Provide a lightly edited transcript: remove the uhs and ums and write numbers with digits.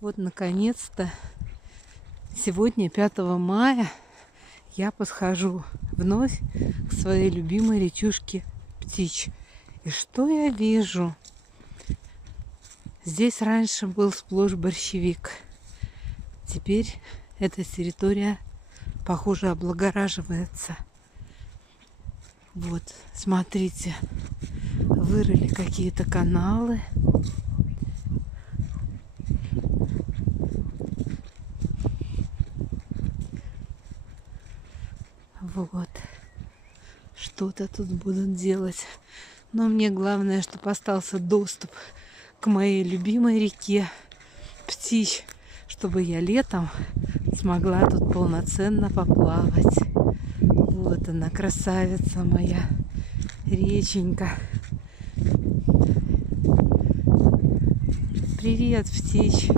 Вот, наконец-то, сегодня, 5 мая, я подхожу вновь к своей любимой речушке Птич. И что я вижу? Здесь раньше был сплошь борщевик. Теперь эта территория, похоже, облагораживается. Вот, смотрите, вырыли какие-то каналы. Вот. Что-то тут будут делать. Но мне главное, чтобы остался доступ к моей любимой реке Птич, чтобы я летом смогла тут полноценно поплавать. Вот она, красавица моя, реченька. Привет, Птич.